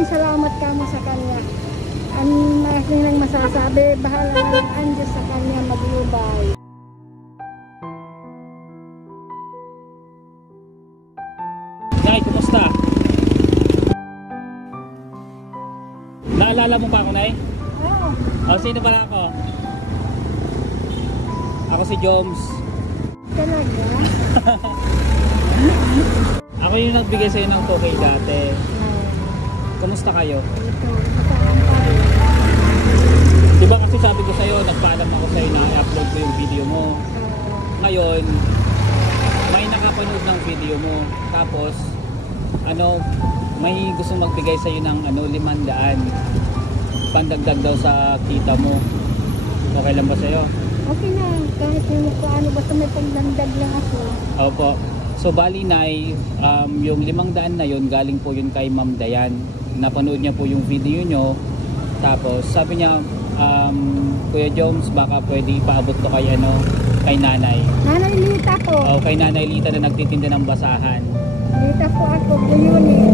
maraming salamat kamo sa kanya. Ang maraming lang masasabi, bahala na lang ang Diyos sa kanya maglubay. Nay, kumusta? Naalala mo pa ako, Nay? Oo. O, sino pala ako? Ako si Joms. Talaga? Ako yung nagbigay sa'yo ng 2K dati. Kumusta kayo? Ito, masarang pa rin. Diba kasi sabi ko sa'yo, nagpaalam ako sa'yo na i-upload ko yung video mo. Ngayon, may nakapanood ng video mo. Tapos, may gusto magbigay sa'yo ng 500. Pandagdag daw sa kita mo. Okay lang ba sa'yo? Okay na, kahit yung ano, basta may pagdandag lang ako. Opo. So bali, Nay, yung 500 na yun, galing po yun kay Ma'am Dayan. Napanood niya po yung video nyo. Tapos sabi niya, Kuya Joms, baka pwede ipaabot ko kay Nanay. Nanay Lita po. O kay Nanay Lita na nagtitinda ng basahan. Lita po ako, yun eh.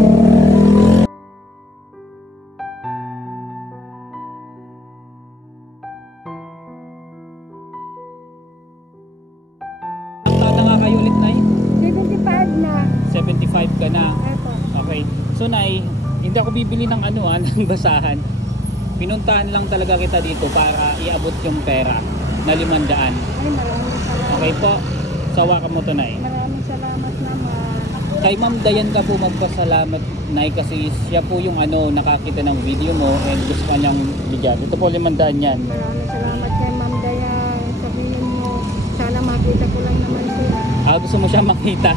Kayo ulit, Nay? 75 na. 75 ka na. Eto. Okay. So, Nay, hindi ako bibili ng ng basahan. Pinuntahan lang talaga kita dito para iabot yung pera na 500. Ay, maraming salamat. Okay po. Sawa ka mo to, Nay. Maraming salamat naman. Kay Ma'am Dayan ka po magpasalamat, Nay, kasi siya po yung nakakita ng video mo and gusto ka niyang bigyan. Ito po 500 yan. Maraming salamat kay Ma'am Dayan. Sabihin mo, sana makita ko lang naman siya. Gusto mo siya makita.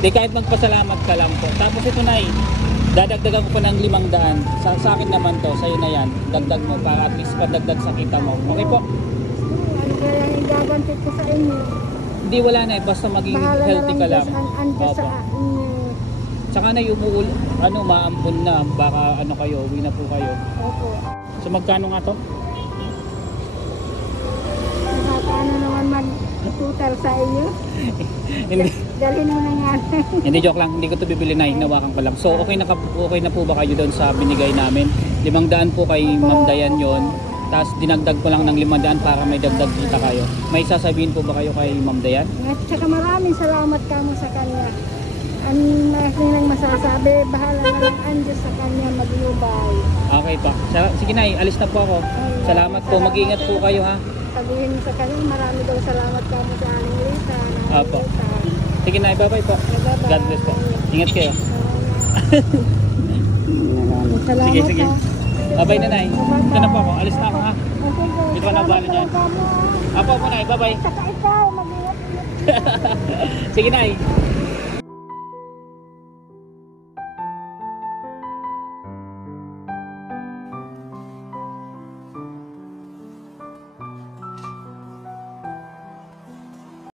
Di kahit magpasalamat ka lang po. Tapos ito, Nay, dadagdagan ko pa ng 500. Sa akin naman to, sa'yo na yan. Dagdag mo para at least padagdag sa kita mo. Okay po? Ano kaya yung igagantit ko sa inyo? Hindi, wala na eh. Basta maging Bahala healthy ka lang. ang Diyos sa inyo. Tsaka na yung maampun na. Baka kayo, uwi na po kayo. Opo. So magkano nga to? Paano naman mag-tutal sa iyo? Hindi. Dalhin mo na nga. Hindi, joke lang. Hindi ko to bibili, na hinawakan ko lang. So okay na po ba kayo doon sa binigay namin? 500 po kay Ma'am Dayan yon. Tapos dinagdag ko lang ng 500 para may dagdag kita kayo. May sasabihin po ba kayo kay Ma'am Dayan? At saka maraming salamat kamo sa kanya. Ang maraming lang masasabi, bahala na lang ang Diyos sa kanya maglubay. Okay pa. Sige, Nay, alis na po ako. Salamat po. Mag-iingat po kayo, ha. Sabihin mo sa kanya, marami daw salamat kamo sa Aling Lita. Apo. Sige, Nay, bye-bye po. Bye-bye. God bless po. Ingat kayo. Salamat. Sige. Bye-bye na, Nay. Ito na po ako. Alis na ako, ha. Dito ka na bali niyan. Apo, Nay. Bye-bye. Saka ikaw, mag-ingat. Sige, Nay.